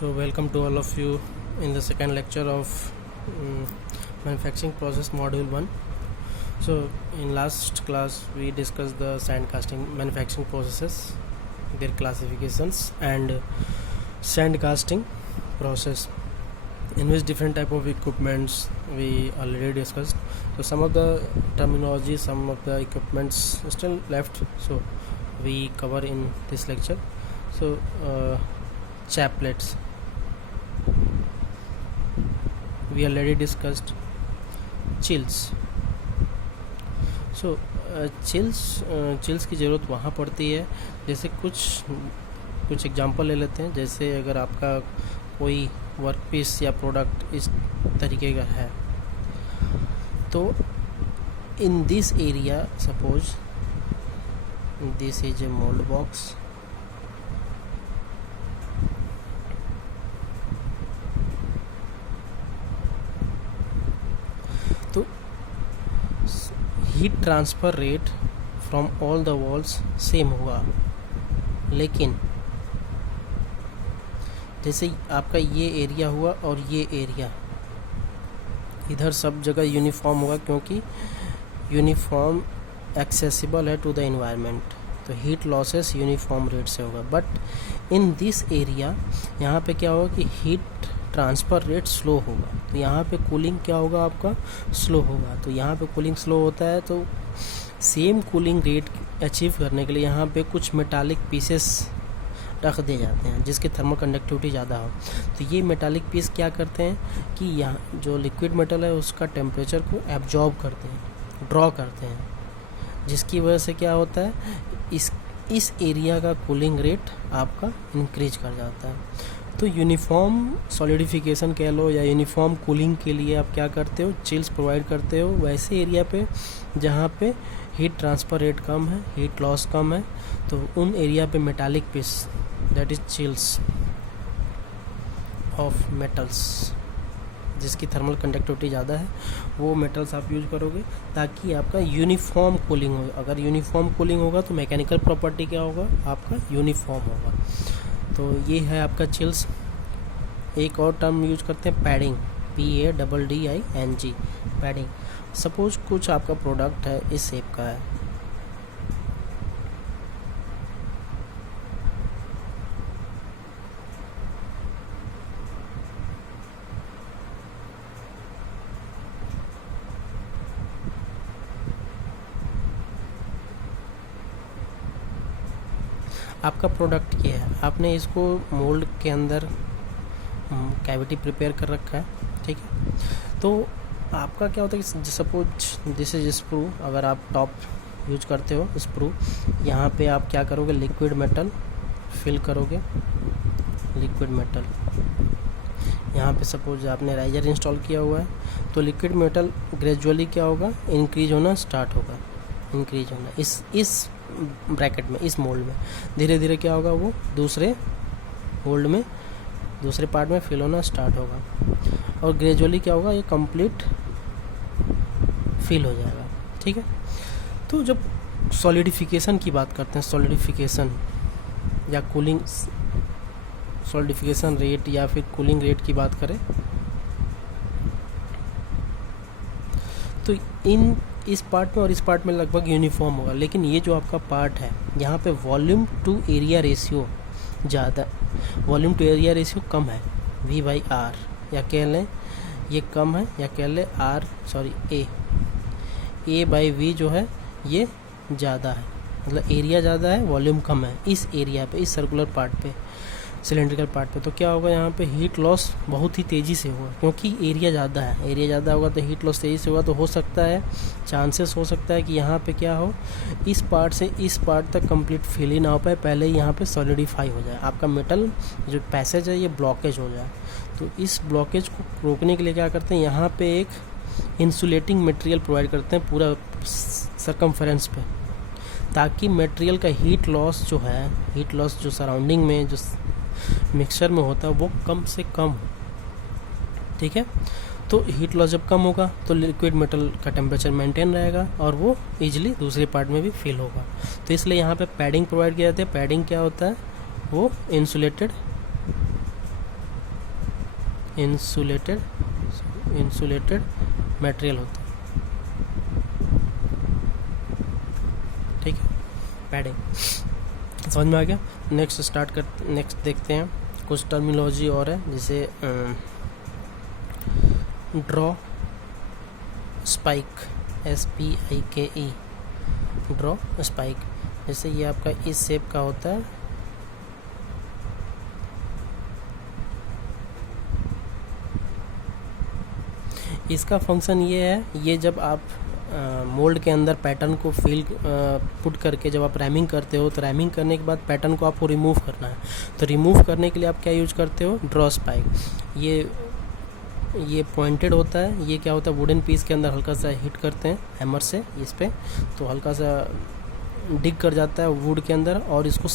So welcome to all of you in the second lecture of manufacturing process module 1. So in last class we discussed the sand casting manufacturing processes, their classifications, and sand casting process in which different type of equipments we already discussed. So some of the terminology, some of the equipments still left, so we cover in this lecture. So chaplets we already discussed. Chills, chills की ज़रूरत वहाँ पड़ती है जैसे कुछ example ले लेते हैं। जैसे अगर आपका कोई वर्क पीस या प्रोडक्ट इस तरीके का है तो in this area suppose this is a mould box, तो heat transfer rate from all the walls same होगा, लेकिन जैसे आपका ये एरिया हुआ और ये एरिया इधर सब जगह यूनिफॉर्म होगा क्योंकि यूनिफॉर्म एक्सेसिबल है टू द एनवायरनमेंट, तो हीट लॉसेस यूनिफॉर्म रेट से होगा। बट इन दिस एरिया यहाँ पे क्या होगा कि हीट ट्रांसफ़र रेट स्लो होगा, तो यहाँ पे कूलिंग क्या होगा आपका स्लो होगा। तो यहाँ पे कूलिंग स्लो होता है तो सेम कूलिंग रेट अचीव करने के लिए यहाँ पे कुछ मेटालिक पीसेस रख दिए जाते हैं जिसकी थर्मल कंडक्टिविटी ज़्यादा हो। तो ये मेटालिक पीस क्या करते हैं कि यहाँ जो लिक्विड मेटल है उसका टेम्परेचर को एब्जॉर्ब करते हैं, ड्रॉ करते हैं, जिसकी वजह से क्या होता है इस एरिया का कूलिंग रेट आपका इंक्रीज कर जाता है। तो यूनिफॉर्म सॉलिडिफिकेशन कह लो या यूनिफॉर्म कूलिंग के लिए आप क्या करते हो, चिल्स प्रोवाइड करते हो वैसे एरिया पे जहाँ पे हीट ट्रांसफ़र रेट कम है, हीट लॉस कम है, तो उन एरिया पे metallic piece that is chills of metals जिसकी थर्मल कंडक्टिविटी ज़्यादा है वो मेटल्स आप यूज करोगे ताकि आपका यूनिफॉर्म कूलिंग हो। अगर यूनिफॉर्म कूलिंग होगा तो मैकेनिकल प्रॉपर्टी क्या होगा आपका यूनिफॉर्म होगा। तो ये है आपका चिल्स। एक और टर्म यूज करते हैं पैडिंग, PADDING, पैडिंग। सपोज कुछ आपका प्रोडक्ट है इस शेप का है, आपका प्रोडक्ट ये है, आपने इसको मोल्ड के अंदर कैविटी प्रिपेयर कर रखा है, ठीक है। तो आपका क्या होता है कि सपोज दिस इज स्प्रू, अगर आप टॉप यूज करते हो स्प्रू, यहाँ पे आप क्या करोगे लिक्विड मेटल फिल करोगे, लिक्विड मेटल यहाँ पे सपोज आपने राइजर इंस्टॉल किया हुआ है तो लिक्विड मेटल ग्रेजुअली क्या होगा इंक्रीज होना स्टार्ट होगा, इंक्रीज होना इस ब्रैकेट में, इस मोल्ड में धीरे धीरे क्या होगा वो दूसरे मोल्ड में दूसरे पार्ट में फिल होना स्टार्ट होगा और ग्रेजुअली क्या होगा ये कंप्लीट फिल हो जाएगा, ठीक है। तो जब सॉलिडिफिकेशन की बात करते हैं, सॉलिडिफिकेशन या कूलिंग, सॉलिडिफिकेशन रेट या फिर कूलिंग रेट की बात करें तो इस पार्ट में और इस पार्ट में लगभग यूनिफॉर्म होगा, लेकिन ये जो आपका पार्ट है यहाँ पे वॉल्यूम टू एरिया रेशियो ज़्यादा, वॉल्यूम टू एरिया रेशियो कम है, V/R, या कह लें ये कम है या कह लें A/V जो है ये ज़्यादा है, मतलब एरिया ज़्यादा है वॉल्यूम कम है इस एरिया पे, इस सर्कुलर पार्ट पे, सिलेंड्रिकल पार्ट पे। तो क्या होगा यहाँ पे हीट लॉस बहुत ही तेज़ी से होगा क्योंकि एरिया ज़्यादा है, एरिया ज़्यादा होगा तो हीट लॉस तेज़ी से होगा। तो हो सकता है चांसेस हो सकता है कि यहाँ पे क्या हो इस पार्ट से इस पार्ट तक कंप्लीट फिल ही ना हो पाए, पहले ही यहाँ पे सॉलिडिफाई हो जाए, आपका मेटल जो पैसेज है ये ब्लॉकेज हो जाए। तो इस ब्लॉकेज को रोकने के लिए क्या करते हैं यहाँ पे एक इंसुलेटिंग मटेरियल प्रोवाइड करते हैं पूरा सरकमफेरेंस पे, ताकि मटेरियल का हीट लॉस जो है, हीट लॉस जो सराउंडिंग में जो मिक्सचर में होता है वो कम से कम हो, ठीक है। तो हीट लॉस जब कम होगा तो लिक्विड मेटल का टेम्परेचर मेंटेन रहेगा और वो इजीली दूसरे पार्ट में भी फिल होगा। तो इसलिए यहाँ पे पैडिंग प्रोवाइड किया जाता है। पैडिंग क्या होता है, वो इंसुलेटेड इंसुलेटेड मटेरियल होता है, ठीक है, पैडिंग। समझ में आ गया। नेक्स्ट देखते हैं कुछ टर्मिनोलॉजी और है, जैसे draw spike, SPIKE, draw spike. जैसे ये आपका इस शेप का होता है, इसका फंक्शन ये है, ये जब आप मोल्ड के अंदर पैटर्न को फिल पुट करके जब आप रैमिंग करते हो, तो रैमिंग करने के बाद पैटर्न को आपको रिमूव करना है। तो रिमूव करने के लिए आप क्या यूज करते हो, ड्रॉ स्पाइक। ये पॉइंटेड होता है, ये क्या होता है, वुडन पीस के अंदर हल्का सा हिट करते हैं हैमर से इस पे, तो हल्का सा डिग कर जाता है वुड के अंदर, और इसको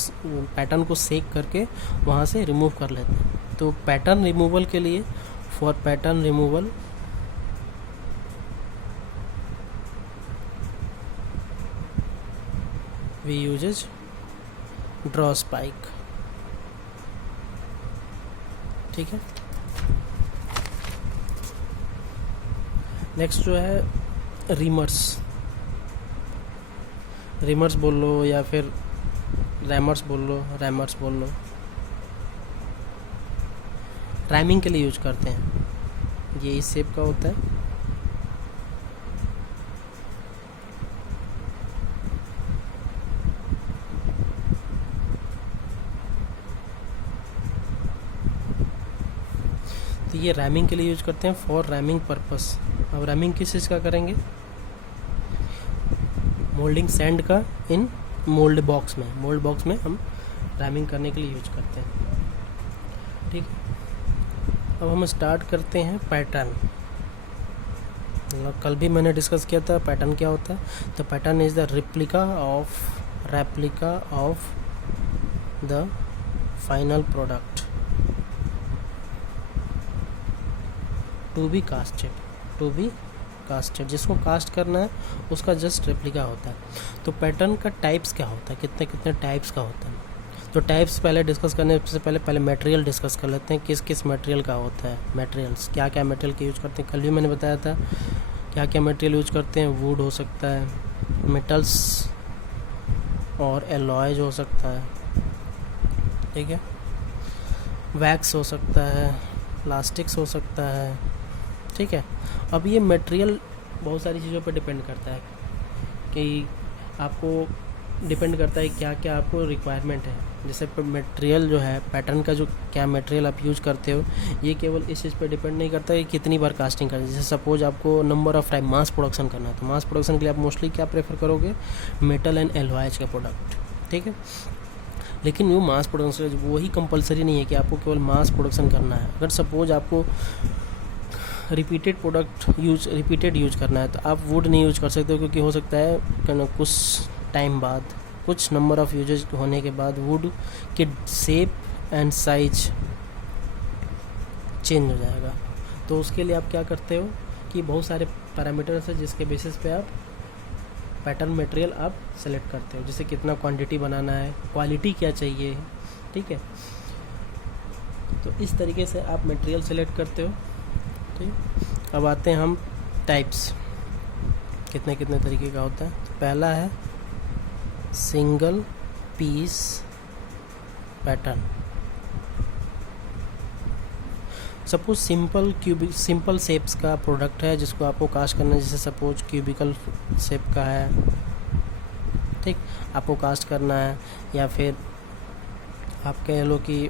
पैटर्न को सेक करके वहाँ से रिमूव कर लेते हैं। तो पैटर्न रिमूवल के लिए, for pattern removal we uses draw spike, ठीक है। नेक्स्ट जो है रीमर्स बोल लो या फिर रैमर्स बोल लो, राइमिंग के लिए यूज करते हैं। ये इस शेप का होता है, तो ये रैमिंग के लिए यूज करते हैं, फॉर रैमिंग पर्पस। अब रैमिंग किस चीज़ का करेंगे, मोल्डिंग सैंड का इन मोल्ड बॉक्स में हम रैमिंग करने के लिए यूज करते हैं, ठीक है। अब हम स्टार्ट करते हैं पैटर्न। कल भी मैंने डिस्कस किया था पैटर्न क्या होता है। तो pattern is the replica of the final product to be casted, जिसको कास्ट करना है उसका जस्ट रेप्लिका होता है। तो पैटर्न का टाइप्स क्या होता है, कितने टाइप्स का होता है। तो टाइप्स पहले डिस्कस करने से पहले मटेरियल डिस्कस कर लेते हैं, किस मटेरियल का होता है। मटेरियल्स क्या मटेरियल के यूज करते हैं, कल भी मैंने बताया था क्या मटेरियल यूज करते हैं। वुड हो सकता है, मेटल्स और एलॉयज हो सकता है, ठीक है, वैक्स हो सकता है, प्लास्टिक्स हो सकता है, ठीक है। अब ये मटेरियल बहुत सारी चीज़ों पर डिपेंड करता है, कि आपको डिपेंड करता है क्या आपको रिक्वायरमेंट है। जैसे मटेरियल जो है, पैटर्न का जो क्या मटेरियल आप यूज़ करते हो, ये केवल इस चीज़ पे डिपेंड नहीं करता है कि कितनी बार कास्टिंग करनी है। जैसे सपोज आपको number of time mass production करना है, तो मास प्रोडक्शन के लिए आप मोस्टली क्या प्रेफर करोगे, मेटल एंड एलॉयज के प्रोडक्ट, ठीक है। लेकिन वो मास प्रोडक्शन वही कंपलसरी नहीं है कि आपको केवल मास प्रोडक्शन करना है। अगर सपोज आपको रिपीटेड यूज करना है, तो आप वुड नहीं यूज कर सकते हो, क्योंकि हो सकता है कुछ टाइम बाद, कुछ नंबर ऑफ यूजेज होने के बाद वुड के शेप एंड साइज चेंज हो जाएगा। तो उसके लिए आप क्या करते हो कि बहुत सारे पैरामीटर्स है जिसके बेसिस पे आप पैटर्न मटेरियल आप सेलेक्ट करते हो। जैसे कितना क्वांटिटी बनाना है, क्वालिटी क्या चाहिए, ठीक है। तो इस तरीके से आप मटेरियल सेलेक्ट करते हो, ठीक। अब आते हैं हम टाइप्स, कितने तरीके का होता है। तो पहला है single piece pattern. Suppose simple shapes का प्रोडक्ट है जिसको आपको कास्ट करना है। जैसे सपोज क्यूबिकल शेप का है, ठीक, आपको कास्ट करना है, या फिर आप कह लो कि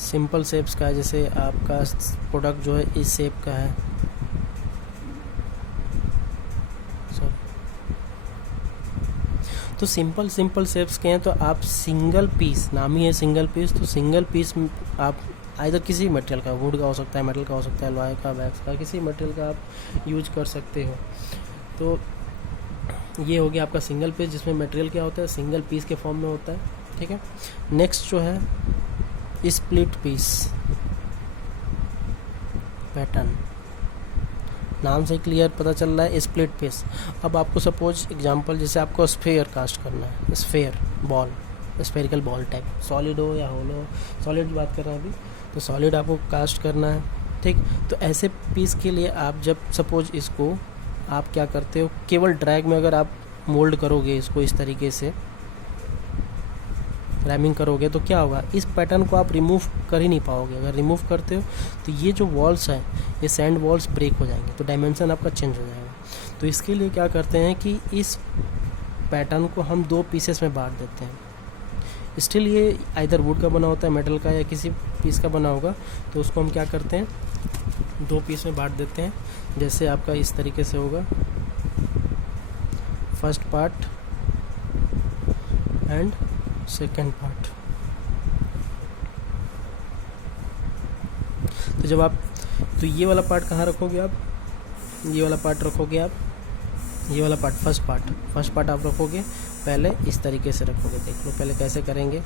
सिंपल शेप्स का है, जैसे आपका प्रोडक्ट जो है इस शेप का है, तो सिंपल शेप्स के हैं, तो आप सिंगल पीस, नाम ही है सिंगल पीस, तो सिंगल पीस आप आइदर किसी मटेरियल का, वुड का हो सकता है, मेटल का हो सकता है, लॉय का, वैक्स का, किसी मटेरियल का आप यूज कर सकते हो। तो ये हो गया आपका सिंगल पीस, जिसमें मटेरियल क्या होता है, सिंगल पीस के फॉर्म में होता है, ठीक है। नेक्स्ट जो है स्प्लिट पीस पैटर्न, नाम से क्लियर पता चल रहा है, स्प्लिट पीस। अब आपको सपोज एग्जांपल, जैसे आपको स्फेयर कास्ट करना है, sphere ball, spherical ball type, solid हो या होलो, सॉलिड की बात कर रहे हैं अभी, तो सॉलिड आपको कास्ट करना है, ठीक। तो ऐसे पीस के लिए आप जब सपोज इसको आप क्या करते हो, केवल ड्रैग में अगर आप मोल्ड करोगे इसको इस तरीके से रैमिंग करोगे तो क्या होगा, इस पैटर्न को आप रिमूव कर ही नहीं पाओगे। अगर रिमूव करते हो तो ये जो वॉल्स हैं ये सैंड वॉल्स ब्रेक हो जाएंगे, तो डायमेंशन आपका चेंज हो जाएगा। तो इसके लिए क्या करते हैं कि इस पैटर्न को हम 2 पीसेस में बांट देते हैं। स्टिल ये आइदर वुड का बना होता है, मेटल का, या किसी पीस का बना होगा, तो उसको हम क्या करते हैं 2 पीस में बांट देते हैं। जैसे आपका इस तरीके से होगा, first part and second part. तो जब आप, तो ये वाला पार्ट कहाँ रखोगे आप, ये वाला पार्ट रखोगे आप, ये वाला पार्ट फर्स्ट पार्ट आप रखोगे पहले इस तरीके से रखोगे। देख लो पहले कैसे करेंगे,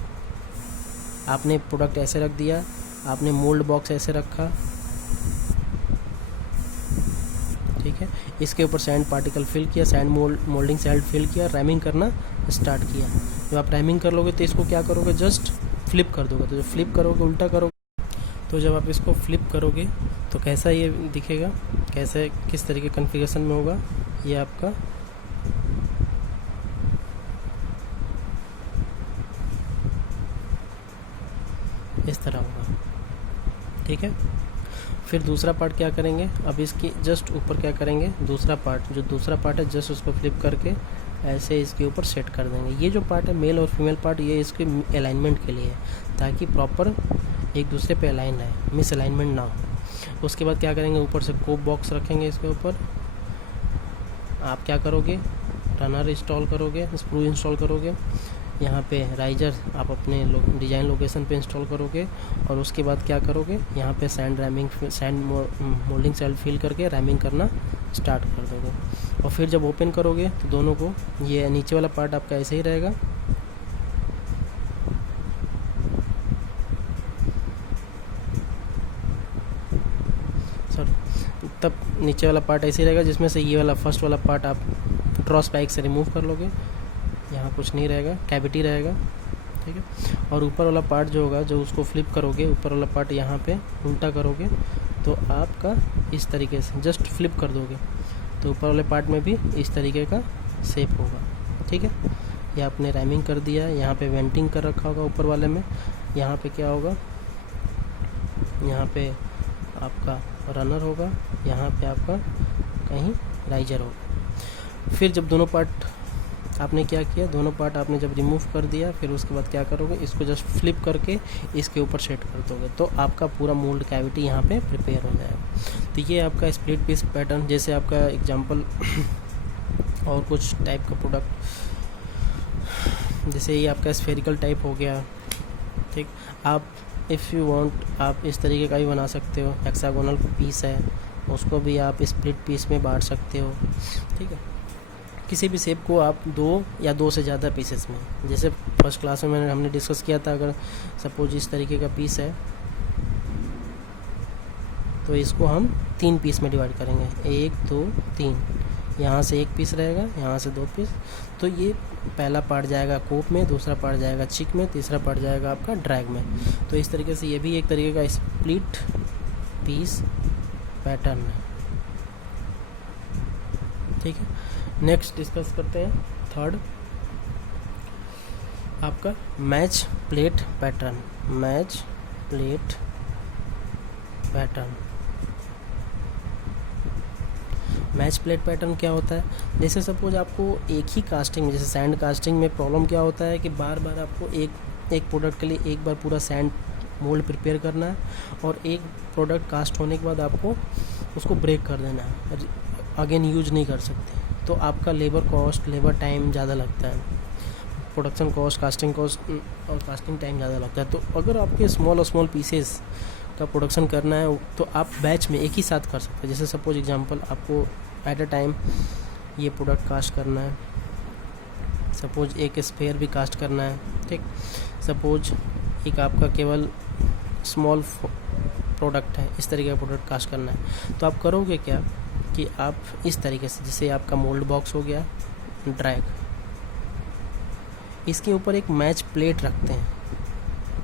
आपने प्रोडक्ट ऐसे रख दिया, आपने मोल्ड बॉक्स ऐसे रखा, ठीक है। इसके ऊपर सैंड पार्टिकल फिल किया, सैंड मोल्डिंग सैंड फिल किया, रैमिंग करना स्टार्ट किया। जब आप रैमिंग कर लोगे तो इसको क्या करोगे, जस्ट फ्लिप कर दोगे। तो जब फ्लिप करोगे, उल्टा करोगे, तो जब आप इसको फ्लिप करोगे तो कैसा ये दिखेगा, कैसे किस तरीके कॉन्फ़िगरेशन में होगा, ये आपका इस तरह होगा, ठीक है। फिर दूसरा पार्ट क्या करेंगे, अब इसकी जस्ट ऊपर क्या करेंगे, दूसरा पार्ट है जस्ट उसको फ्लिप करके ऐसे इसके ऊपर सेट कर देंगे। ये जो पार्ट है मेल और फीमेल पार्ट, ये इसके अलाइनमेंट के लिए है, ताकि प्रॉपर एक दूसरे पे अलाइन रहे, मिस अलाइनमेंट ना हो। उसके बाद क्या करेंगे, ऊपर से कोप बॉक्स रखेंगे, इसके ऊपर आप क्या करोगे, रनर इंस्टॉल करोगे, स्क्रू इंस्टॉल करोगे, यहाँ पे राइजर आप अपने डिज़ाइन लोकेशन पे इंस्टॉल करोगे, और उसके बाद क्या करोगे, यहाँ पे सैंड मोल्डिंग सेल फिल करके रैमिंग करना स्टार्ट कर दोगे। और फिर जब ओपन करोगे तो दोनों को, ये नीचे वाला पार्ट आपका ऐसे ही रहेगा, तब नीचे वाला पार्ट ऐसे ही रहेगा, जिसमें से ये वाला फर्स्ट वाला पार्ट आप ड्रॉ स्पाइक से रिमूव कर लोगे, यहाँ कुछ नहीं रहेगा, कैविटी रहेगा, ठीक है। और ऊपर वाला पार्ट जो होगा, जो उसको फ्लिप करोगे, ऊपर वाला पार्ट यहाँ पे उल्टा करोगे तो आपका इस तरीके से जस्ट फ्लिप कर दोगे तो ऊपर वाले पार्ट में भी इस तरीके का शेप होगा, ठीक है। ये आपने रैमिंग कर दिया है, यहाँ पे वेंटिंग कर रखा होगा ऊपर वाले में, यहाँ पे क्या होगा, यहाँ पे आपका रनर होगा, यहाँ पे आपका कहीं राइजर होगा। फिर जब दोनों पार्ट आपने क्या किया, दोनों पार्ट आपने जब रिमूव कर दिया, फिर उसके बाद क्या करोगे, इसको जस्ट फ्लिप करके इसके ऊपर सेट कर दोगे, तो आपका पूरा मोल्ड कैविटी यहाँ पे प्रिपेयर हो जाएगा। तो ये आपका स्प्लिट पीस पैटर्न, जैसे आपका एग्जांपल और कुछ टाइप का प्रोडक्ट, जैसे ये आपका स्फेरिकल टाइप हो गया, ठीक। आप इफ़ यू वांट आप इस तरीके का भी बना सकते हो, हेक्सागोनल पीस है उसको भी आप स्प्लिट पीस में बांट सकते हो, ठीक है। किसी भी शेप को आप 2 या 2 से ज़्यादा पीसेस में, जैसे फर्स्ट क्लास में हमने डिस्कस किया था, अगर सपोज इस तरीके का पीस है तो इसको हम 3 पीस में डिवाइड करेंगे, 1 2 3, यहाँ से 1 पीस रहेगा, यहाँ से 2 पीस। तो ये पहला पार्ट जाएगा कोप में, दूसरा पार्ट जाएगा चिक में, तीसरा पार्ट जाएगा आपका ड्रैग में। तो इस तरीके से ये भी एक तरीके का स्प्लिट पीस पैटर्न है, ठीक है। नेक्स्ट डिस्कस करते हैं थर्ड, आपका match plate pattern. Match plate pattern, match plate pattern क्या होता है, जैसे सपोज आपको एक ही कास्टिंग में, जैसे सैंड कास्टिंग में प्रॉब्लम क्या होता है कि बार बार आपको एक प्रोडक्ट के लिए एक बार पूरा सैंड मोल्ड प्रिपेयर करना है, और एक प्रोडक्ट कास्ट होने के बाद आपको उसको ब्रेक कर देना है, अगेन यूज नहीं कर सकते। तो आपका लेबर कॉस्ट, लेबर टाइम ज़्यादा लगता है, प्रोडक्शन कॉस्ट, कास्टिंग कॉस्ट और कास्टिंग टाइम ज़्यादा लगता है। तो अगर आपके स्मॉल पीसेस का प्रोडक्शन करना है तो आप बैच में एक ही साथ कर सकते हैं। जैसे सपोज एग्जांपल, आपको एट अ टाइम ये प्रोडक्ट कास्ट करना है, सपोज एक स्पेयर भी कास्ट करना है, ठीक। सपोज एक आपका केवल स्मॉल प्रोडक्ट है, इस तरीके का प्रोडक्ट कास्ट करना है, तो आप करोगे क्या कि आप इस तरीके से, जैसे आपका मोल्ड बॉक्स हो गया ड्रैग, इसके ऊपर एक मैच प्लेट रखते हैं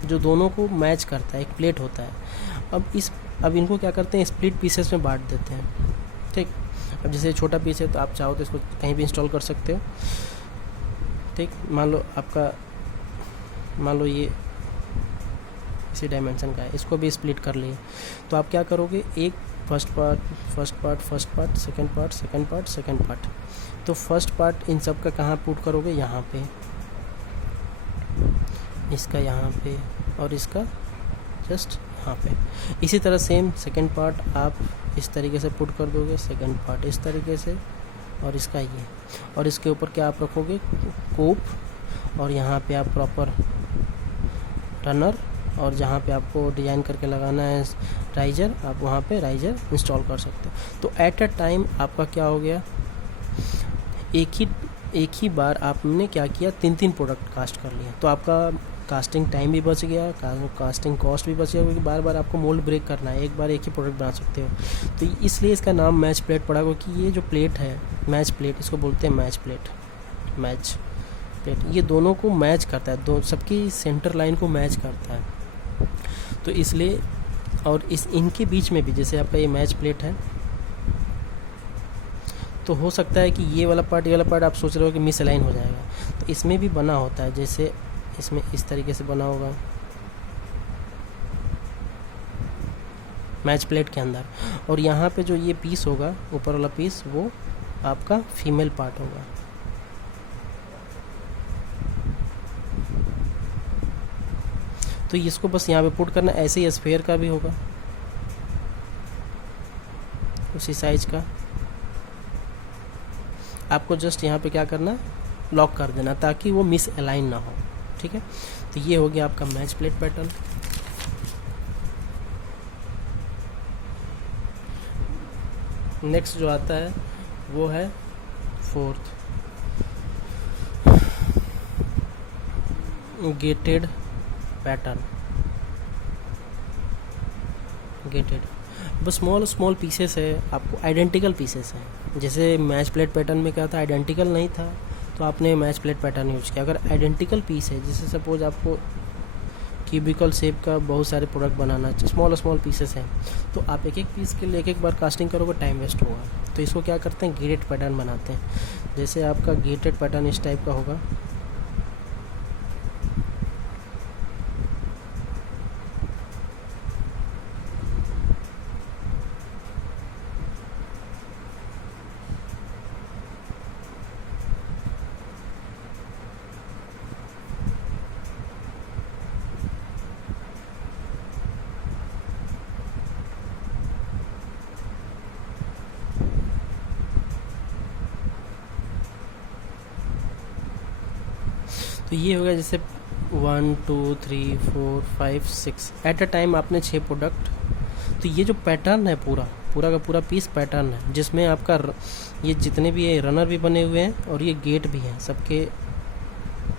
जो दोनों को मैच करता है, एक प्लेट होता है। अब इनको क्या करते हैं, स्प्लिट पीसेस में बांट देते हैं, ठीक। अब जैसे छोटा पीस है तो आप चाहो तो इसको कहीं भी इंस्टॉल कर सकते हो, ठीक। मान लो ये इसी डायमेंशन का है, इसको भी स्प्लिट कर लिए, तो आप क्या करोगे, एक फर्स्ट पार्ट, सेकंड पार्ट। तो फर्स्ट पार्ट इन सब का कहाँ पुट करोगे, यहाँ पे, इसका यहाँ पे और इसका जस्ट यहाँ पे। इसी तरह सेम सेकंड पार्ट आप इस तरीके से पुट कर दोगे, सेकंड पार्ट इस तरीके से, और इसका ये, और इसके ऊपर क्या आप रखोगे, कोप, और यहाँ पे आप प्रॉपर रनर, और जहाँ पे आपको डिज़ाइन करके लगाना है राइजर, आप वहाँ पे राइजर इंस्टॉल कर सकते हो। तो एट अ टाइम आपका क्या हो गया, एक ही बार आपने क्या किया, 3 प्रोडक्ट कास्ट कर लिया। तो आपका कास्टिंग टाइम भी बच गया, कास्टिंग कॉस्ट भी बच गया, क्योंकि बार बार आपको मोल्ड ब्रेक करना है, एक बार एक ही प्रोडक्ट बना सकते हो। तो इसलिए इसका नाम मैच प्लेट पड़ा, क्योंकि ये जो प्लेट है मैच प्लेट, इसको बोलते हैं मैच प्लेट। ये दोनों को मैच करता है, सबकी सेंटर लाइन को मैच करता है। तो इसलिए, और इनके बीच में भी जैसे आपका ये मैच प्लेट है, तो हो सकता है कि ये वाला पार्ट आप सोच रहे हो कि मिस अलाइन हो जाएगा, तो इसमें भी बना होता है, जैसे इसमें इस तरीके से बना होगा मैच प्लेट के अंदर, और यहाँ पे जो ये पीस होगा, ऊपर वाला पीस, वो आपका फीमेल पार्ट होगा। तो इसको बस यहाँ पे पुट करना, ऐसे ही स्फेयर का भी होगा उसी साइज का। आपको जस्ट यहाँ पे क्या करना, लॉक कर देना, ताकि वो मिस अलाइन ना हो, ठीक है। तो ये हो गया आपका मैच प्लेट पैटर्न। नेक्स्ट जो आता है वो है 4th, गेटेड पैटर्न। बस स्मॉल पीसेस है, आपको आइडेंटिकल पीसेस हैं। जैसे मैच प्लेट पैटर्न में क्या था, आइडेंटिकल नहीं था, तो आपने मैच प्लेट पैटर्न यूज किया। अगर आइडेंटिकल पीस है, जैसे सपोज आपको क्यूबिकल शेप का बहुत सारे प्रोडक्ट बनाना है, स्मॉल पीसेस हैं, तो आप एक पीस के लिए एक बार कास्टिंग करोगे, टाइम वेस्ट होगा। तो इसको क्या करते हैं, गेटेड पैटर्न बनाते हैं। जैसे आपका गेटेड पैटर्न इस टाइप का होगा, तो ये हो गया जैसे 1 2 3 4 5 6 एट अ टाइम आपने 6 प्रोडक्ट। तो ये जो पैटर्न है पूरा का पूरा पीस पैटर्न है, जिसमें आपका ये जितने भी है रनर भी बने हुए हैं और ये गेट भी हैं, सबके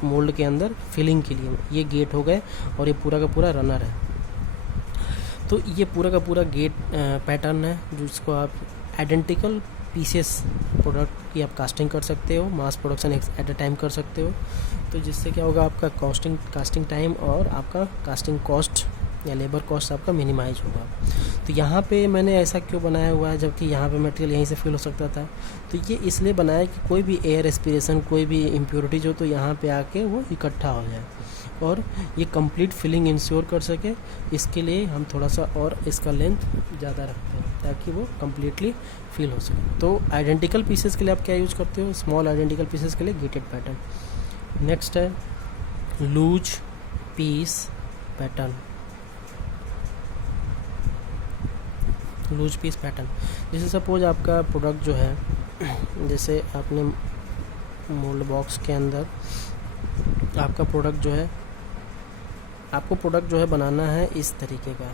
मोल्ड के अंदर फिलिंग के लिए ये गेट हो गए, और ये पूरा का पूरा रनर है। तो ये पूरा का पूरा गेट पैटर्न है, जिसको आप आइडेंटिकल पीसेस प्रोडक्ट की आप कास्टिंग कर सकते हो, mass production at a time कर सकते हो। तो जिससे क्या होगा, आपका कास्टिंग टाइम और आपका कास्टिंग कॉस्ट या लेबर कॉस्ट आपका मिनिमाइज होगा। तो यहाँ पे मैंने ऐसा क्यों बनाया हुआ है, जबकि यहाँ पे मटेरियल यहीं से फिल हो सकता था। तो ये इसलिए बनाया कि कोई भी एयर एस्पिरेशन, कोई भी इम्प्योरिटीज हो तो यहाँ पे आके वो इकट्ठा हो जाए और ये कंप्लीट फिलिंग इंश्योर कर सके। इसके लिए हम थोड़ा सा और इसका लेंथ ज़्यादा रखते हैं ताकि वो कम्प्लीटली फिल हो सके। तो आइडेंटिकल पीसेस के लिए आप क्या यूज़ करते हो, स्मॉल आइडेंटिकल पीसेस के लिए गेटेड पैटर्न। नेक्स्ट है loose piece pattern. Loose piece pattern, जैसे सपोज आपका प्रोडक्ट जो है, जैसे आपने मोल्ड बॉक्स के अंदर आपका प्रोडक्ट जो है, आपको प्रोडक्ट जो है बनाना है इस तरीके का।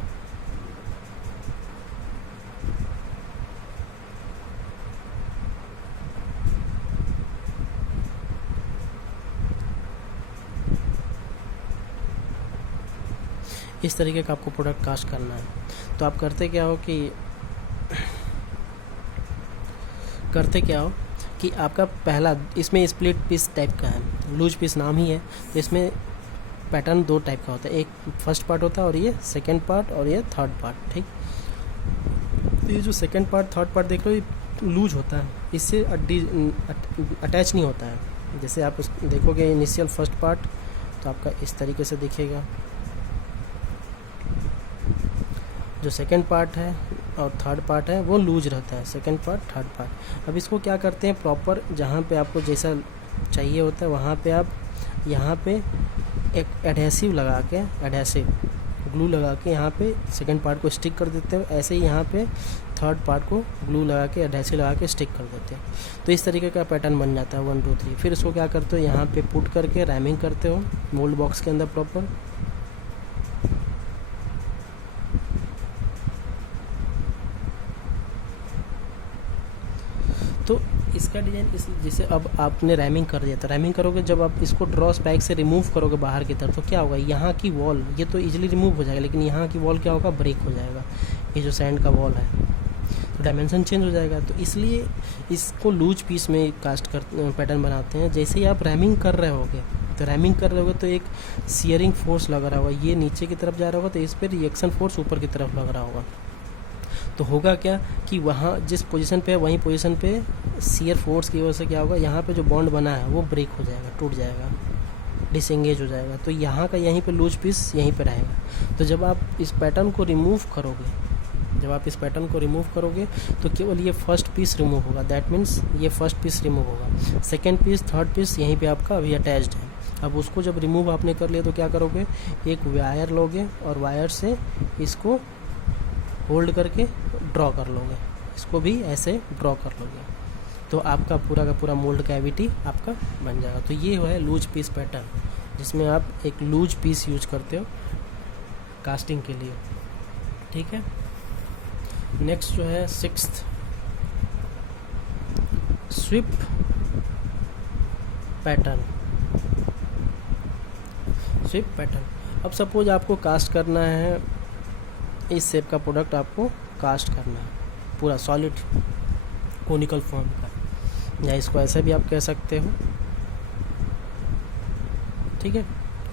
इस तरीके का आपको प्रोडक्ट कास्ट करना है। तो आप करते क्या हो कि आपका पहला इसमें स्प्लिट पीस टाइप का है, लूज पीस नाम ही है, तो इसमें पैटर्न दो टाइप का होता है, एक फर्स्ट पार्ट होता है और ये सेकंड पार्ट और ये थर्ड पार्ट। ठीक, तो ये जो सेकंड पार्ट थर्ड पार्ट देख रहे हो ये लूज होता है, इससे अटैच नहीं होता है। जैसे आप देखोगे इनिशियल फर्स्ट पार्ट तो आपका इस तरीके से दिखेगा, जो सेकंड पार्ट है और थर्ड पार्ट है वो लूज रहता है, सेकंड पार्ट थर्ड पार्ट। अब इसको क्या करते हैं, प्रॉपर जहाँ पे आपको जैसा चाहिए होता है वहाँ पे आप यहाँ पे एक एडहेसिव लगा के, एडहेसिव ग्लू लगा के यहाँ पे सेकंड पार्ट को स्टिक कर देते हैं, ऐसे ही यहाँ पे थर्ड पार्ट को ग्लू लगा के एडहेसिव लगा के स्टिक कर देते हैं। तो इस तरीके का पैटर्न बन जाता है 1 2 3। फिर इसको क्या करते हो, यहाँ पे पुट करके रैमिंग करते हो मोल्ड बॉक्स के अंदर प्रॉपर। तो इसका डिज़ाइन इस जैसे अब आपने रैमिंग कर दिया, तो रैमिंग करोगे जब आप इसको ड्रॉ स्पैग से रिमूव करोगे बाहर की तरफ, तो क्या होगा, यहाँ की वॉल ये तो इजीली रिमूव हो जाएगा, लेकिन यहाँ की वॉल क्या होगा, ब्रेक हो जाएगा। ये जो सैंड का वॉल है तो डायमेंशन चेंज हो जाएगा। तो इसलिए इसको लूज पीस में कास्ट कर पैटर्न बनाते हैं। जैसे ही आप रैमिंग कर रहे होगे, तो रैमिंग कर रहे होगे तो एक सियरिंग फोर्स लग रहा होगा, ये नीचे की तरफ जा रहा होगा तो इस पर रिएक्शन फोर्स ऊपर की तरफ लग रहा होगा। तो होगा क्या कि वहाँ जिस पोजीशन पे है वहीं पोजीशन पे शियर फोर्स की वजह से क्या होगा, यहाँ पे जो बॉन्ड बना है वो ब्रेक हो जाएगा, टूट जाएगा, डिसएंगेज हो जाएगा। तो यहाँ का यहीं पे लूज पीस यहीं पे रहेगा। तो जब आप इस पैटर्न को रिमूव करोगे, तो केवल ये फर्स्ट पीस रिमूव होगा, दैट मीन्स ये फर्स्ट पीस रिमूव होगा। सेकेंड पीस थर्ड पीस यहीं पर आपका अभी अटैच्ड है। अब उसको जब रिमूव आपने कर लिया तो क्या करोगे, एक वायर लोगे और वायर से इसको होल्ड करके ड्रॉ कर लोगे, इसको भी ऐसे ड्रॉ कर लोगे, तो आपका पूरा का पूरा मोल्ड कैविटी आपका बन जाएगा। तो ये है लूज पीस पैटर्न, जिसमें आप एक लूज पीस यूज करते हो कास्टिंग के लिए। ठीक है, नेक्स्ट जो है 6th sweep pattern. Sweep pattern, अब सपोज आपको कास्ट करना है, इस शेप का प्रोडक्ट आपको कास्ट करना है पूरा सॉलिड कोनिकल फॉर्म का, या इसको ऐसे भी आप कह सकते हो। ठीक है,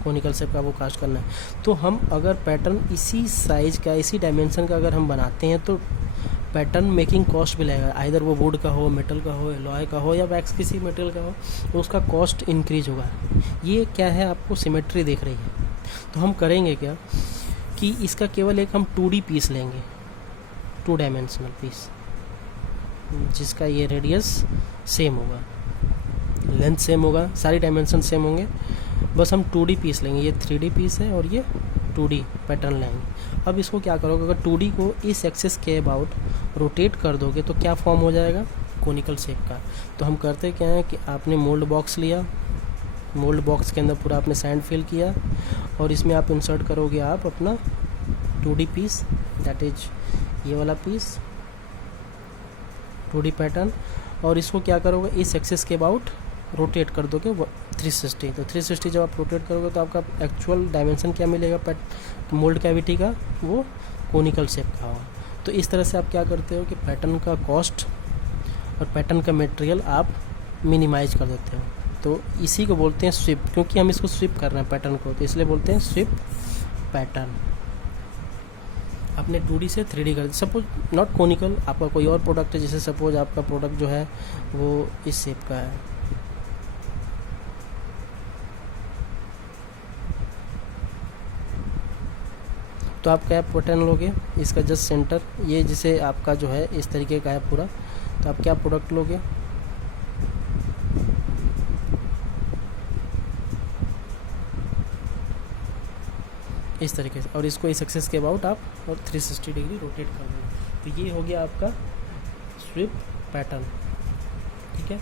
कोनिकल शेप का वो कास्ट करना है। तो हम अगर पैटर्न इसी साइज का, इसी डायमेंशन का अगर हम बनाते हैं तो पैटर्न मेकिंग कॉस्ट भी लगेगा, आइदर वो वुड का हो, मेटल का हो, एलॉय का हो या वैक्स किसी मेटेरियल का हो, तो उसका कॉस्ट इंक्रीज होगा। ये क्या है, आपको सिमेट्री देख रही है। तो हम करेंगे क्या कि इसका केवल एक हम 2D पीस लेंगे, 2 डायमेंशनल पीस, जिसका ये रेडियस सेम होगा, लेंथ सेम होगा, सारी डायमेंशन सेम होंगे, बस हम 2D पीस लेंगे। ये 3D पीस है और ये 2D पैटर्न लेंगे। अब इसको क्या करोगे, अगर 2D को इस एक्सिस के अबाउट रोटेट कर दोगे तो क्या फॉर्म हो जाएगा, कोनिकल शेप का। तो हम करते क्या है कि आपने मोल्ड बॉक्स लिया, मोल्ड बॉक्स के अंदर पूरा आपने सैंड फिल किया और इसमें आप इंसर्ट करोगे आप अपना 2D पीस, दैट इज ये वाला पीस 2D पैटर्न, और इसको क्या करोगे, इस एक्सिस के अबाउट रोटेट कर दोगे 360। तो 360 जब आप रोटेट करोगे तो आपका एक्चुअल डायमेंशन क्या मिलेगा मोल्ड कैविटी का, वो कोनिकल शेप का होगा। तो इस तरह से आप क्या करते हो कि पैटर्न का कॉस्ट और पैटर्न का मटेरियल आप मिनिमाइज कर देते हो। तो इसी को बोलते हैं स्वीप, क्योंकि हम इसको स्वीप कर रहे हैं पैटर्न को, तो इसलिए बोलते हैं स्वीप पैटर्न। आपने 2D से 3D कर दिया। सपोज नॉट कोनिकल, आपका कोई और प्रोडक्ट है, जैसे सपोज आपका प्रोडक्ट जो है वो इस शेप का है, तो आप क्या पैटर्न लोगे, इसका जस्ट सेंटर ये जिसे आपका जो है इस तरीके का है पूरा, तो आप क्या प्रोडक्ट लोगे, इस तरीके से, और इसको इस एक्सिस के अबाउट आप और 360 डिग्री रोटेट कर देंगे। तो ये हो गया आपका स्वीप पैटर्न। ठीक है,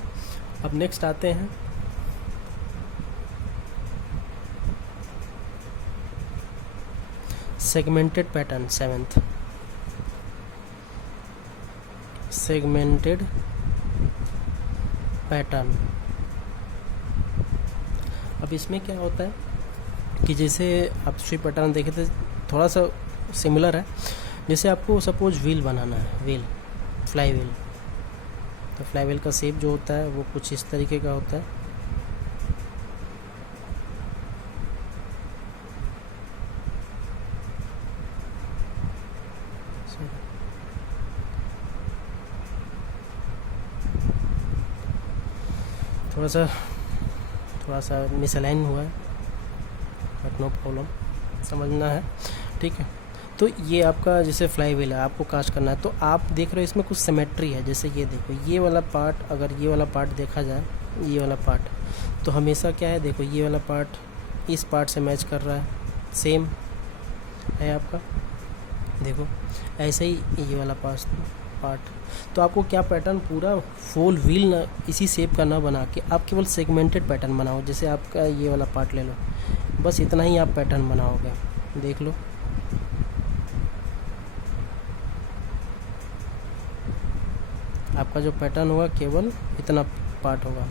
अब नेक्स्ट आते हैं segmented pattern. 7th segmented pattern. अब इसमें क्या होता है कि जैसे आप स्वीप पैटर्न देखे थे, थोड़ा सा सिमिलर है। जैसे आपको सपोज व्हील बनाना है, व्हील, फ्लाई व्हील, तो फ्लाईव्हील का शेप जो होता है वो कुछ इस तरीके का होता है। थोड़ा सा मिसअलाइन हुआ है, बट नो प्रॉब्लम, समझना है, ठीक है। तो ये आपका जैसे फ्लाईव्हील है, आपको कास्ट करना है, तो आप देख रहे हो इसमें कुछ सिमेट्री है। जैसे ये देखो, ये वाला पार्ट, अगर ये वाला पार्ट देखा जाए, ये वाला पार्ट, तो हमेशा क्या है, देखो ये वाला पार्ट इस पार्ट से मैच कर रहा है, सेम है आपका, देखो ऐसे ही ये वाला पार्ट। तो आपको क्या पैटर्न, पूरा फुल व्हील ना इसी शेप का ना बना के आप केवल सेगमेंटेड पैटर्न बनाओ। जैसे आपका ये वाला पार्ट ले लो, बस इतना ही आप पैटर्न बनाओगे, देख लो। आपका जो पैटर्न होगा केवल इतना पार्ट होगा।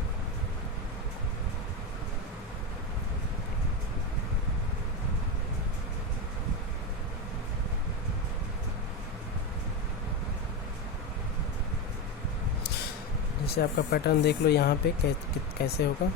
जैसे आपका पैटर्न देख लो यहाँ पे कैसे होगा।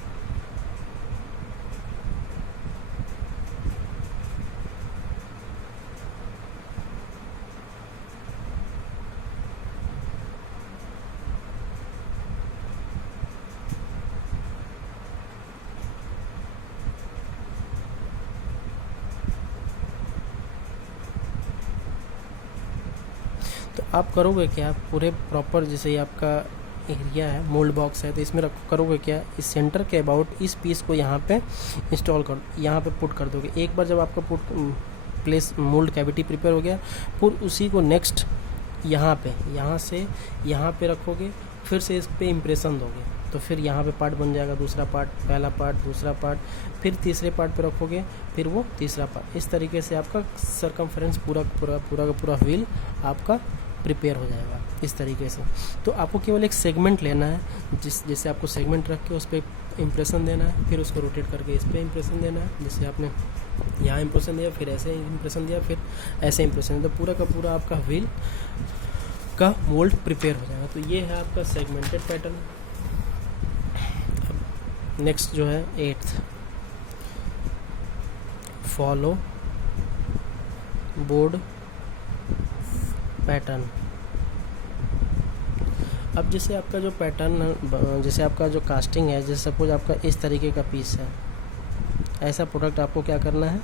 तो आप करोगे क्या, पूरे प्रॉपर, जैसे ये आपका एरिया है, मोल्ड बॉक्स है, तो इसमें करोगे क्या, इस सेंटर के अबाउट इस पीस को यहाँ पे इंस्टॉल कर, यहाँ पे पुट कर दोगे। एक बार जब आपका प्लेस मोल्ड कैविटी प्रिपेयर हो गया, फिर उसी को नेक्स्ट यहाँ से यहाँ पे रखोगे, फिर से इस पे इम्प्रेशन दोगे, तो फिर यहाँ पे पार्ट बन जाएगा, दूसरा पार्ट, पहला पार्ट, दूसरा पार्ट, फिर तीसरे पार्ट पे रखोगे, फिर वो तीसरा पार्ट। इस तरीके से आपका सरकमफ्रेंस पूरा का पूरा व्हील आपका प्रिपेयर हो जाएगा इस तरीके से। तो आपको केवल एक सेगमेंट लेना है, जैसे आपको सेगमेंट रख के उस पर इम्प्रेशन देना है, फिर उसको रोटेट करके इस पर इम्प्रेशन देना है। जैसे आपने यहाँ इम्प्रेशन दिया, फिर ऐसे इम्प्रेशन दिया, फिर ऐसे इम्प्रेशन दिया, तो पूरा का पूरा आपका व्हील का मोल्ड प्रिपेयर हो जाएगा। तो ये है आपका सेगमेंटेड पैटर्न। नेक्स्ट जो है 8th, फॉलो बोर्ड पैटर्न। अब जैसे आपका जो पैटर्न, जैसे आपका जो कास्टिंग है, जैसे सपोज आपका इस तरीके का पीस है, ऐसा प्रोडक्ट आपको क्या करना है,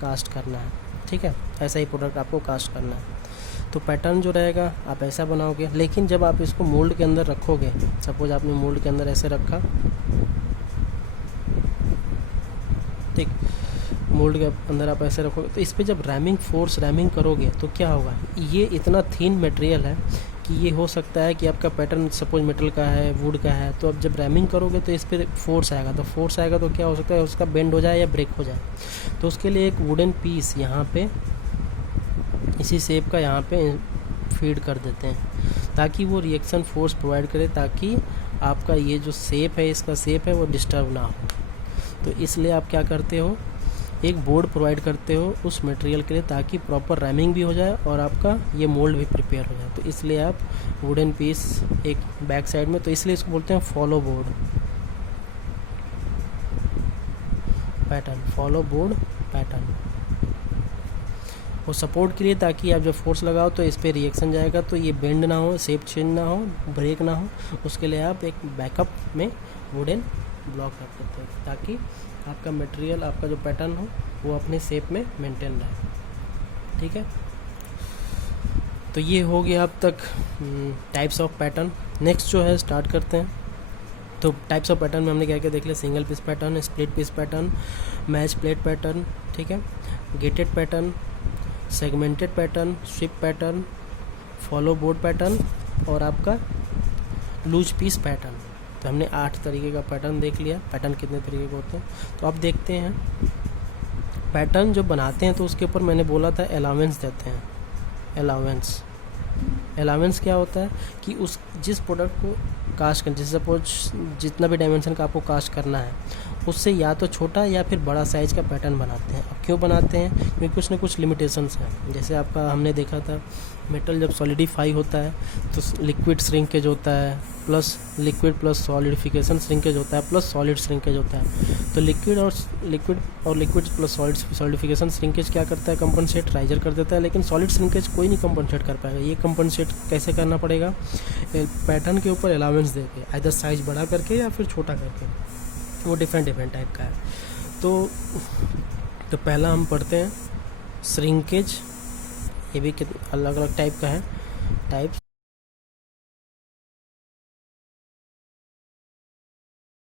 कास्ट करना है, ठीक है। ऐसा ही प्रोडक्ट आपको कास्ट करना है। तो पैटर्न जो रहेगा आप ऐसा बनाओगे, लेकिन जब आप इसको मोल्ड के अंदर रखोगे, सपोज आपने मोल्ड के अंदर ऐसे रखा, ठीक, मोल्ड के अंदर आप ऐसे रखोगे, तो इस पर जब रैमिंग करोगे तो क्या होगा, ये इतना थिन मटेरियल है कि ये हो सकता है कि आपका पैटर्न सपोज मेटल का है, वुड का है, तो अब जब रैमिंग करोगे तो इस पर फोर्स आएगा, तो क्या हो सकता है, उसका बेंड हो जाए या ब्रेक हो जाए। तो उसके लिए एक वुडन पीस यहाँ पे इसी शेप का यहाँ पे फीड कर देते हैं, ताकि वो रिएक्शन फोर्स प्रोवाइड करे, ताकि आपका ये जो शेप है, इसका शेप है, वो डिस्टर्ब ना हो। तो इसलिए आप क्या करते हो, एक बोर्ड प्रोवाइड करते हो उस मटेरियल के लिए, ताकि प्रॉपर रैमिंग भी हो जाए और आपका ये मोल्ड भी प्रिपेयर हो जाए। तो इसलिए आप वुडन पीस एक बैक साइड में, तो इसलिए इसको बोलते हैं follow board pattern, follow board pattern. वो सपोर्ट के लिए, ताकि आप जब फोर्स लगाओ तो इस पर रिएक्शन जाएगा, तो ये बेंड ना हो, शेप चेंज ना हो, ब्रेक ना हो, उसके लिए आप एक बैकअप में वुडन ब्लॉक रख देते हैं, ताकि आपका मटेरियल, आपका जो पैटर्न हो वो अपने शेप में मेंटेन रहे, ठीक है। तो ये हो गया अब तक टाइप्स ऑफ पैटर्न। नेक्स्ट जो है स्टार्ट करते हैं। तो टाइप्स ऑफ पैटर्न में हमने क्या क्या देख लिया, single piece pattern, split piece pattern, match plate pattern, ठीक है, gated pattern, segmented pattern, sweep pattern, follow board pattern और आपका लूज पीस पैटर्न। तो हमने 8 तरीके का पैटर्न देख लिया। पैटर्न कितने तरीके के होते हैं तो अब देखते हैं। पैटर्न जो बनाते हैं तो उसके ऊपर मैंने बोला था अलाउंस देते हैं। अलाउंस क्या होता है कि उस जिस प्रोडक्ट को कास्ट कर, जैसे सपोज जितना भी डायमेंशन का आपको कास्ट करना है, उससे या तो छोटा या फिर बड़ा साइज़ का पैटर्न बनाते हैं। अब क्यों बनाते हैं? क्योंकि कुछ ना कुछ लिमिटेशंस हैं। जैसे आपका हमने देखा था मेटल जब सॉलिडिफाई होता है तो लिक्विड श्रिंकेज होता है, plus liquid plus solidification shrinkage होता है, प्लस सॉलिड श्रिंकेज होता है। तो लिक्विड प्लस सॉलिडिफिकेशन श्रिंकेज क्या करता है? कंपनसेट राइजर कर देता है, लेकिन सॉलिड श्रिंकेज कोई नहीं कंपनसेट कर पाएगा। ये कंपनसेट कैसे करना पड़ेगा? पैटर्न के ऊपर अलाउंस देके, आइदर साइज बड़ा करके या फिर छोटा करके, वो डिफरेंट टाइप का है। तो पहला हम पढ़ते हैं श्रिंकेज। ये भी अलग अलग टाइप का है, टाइप्स।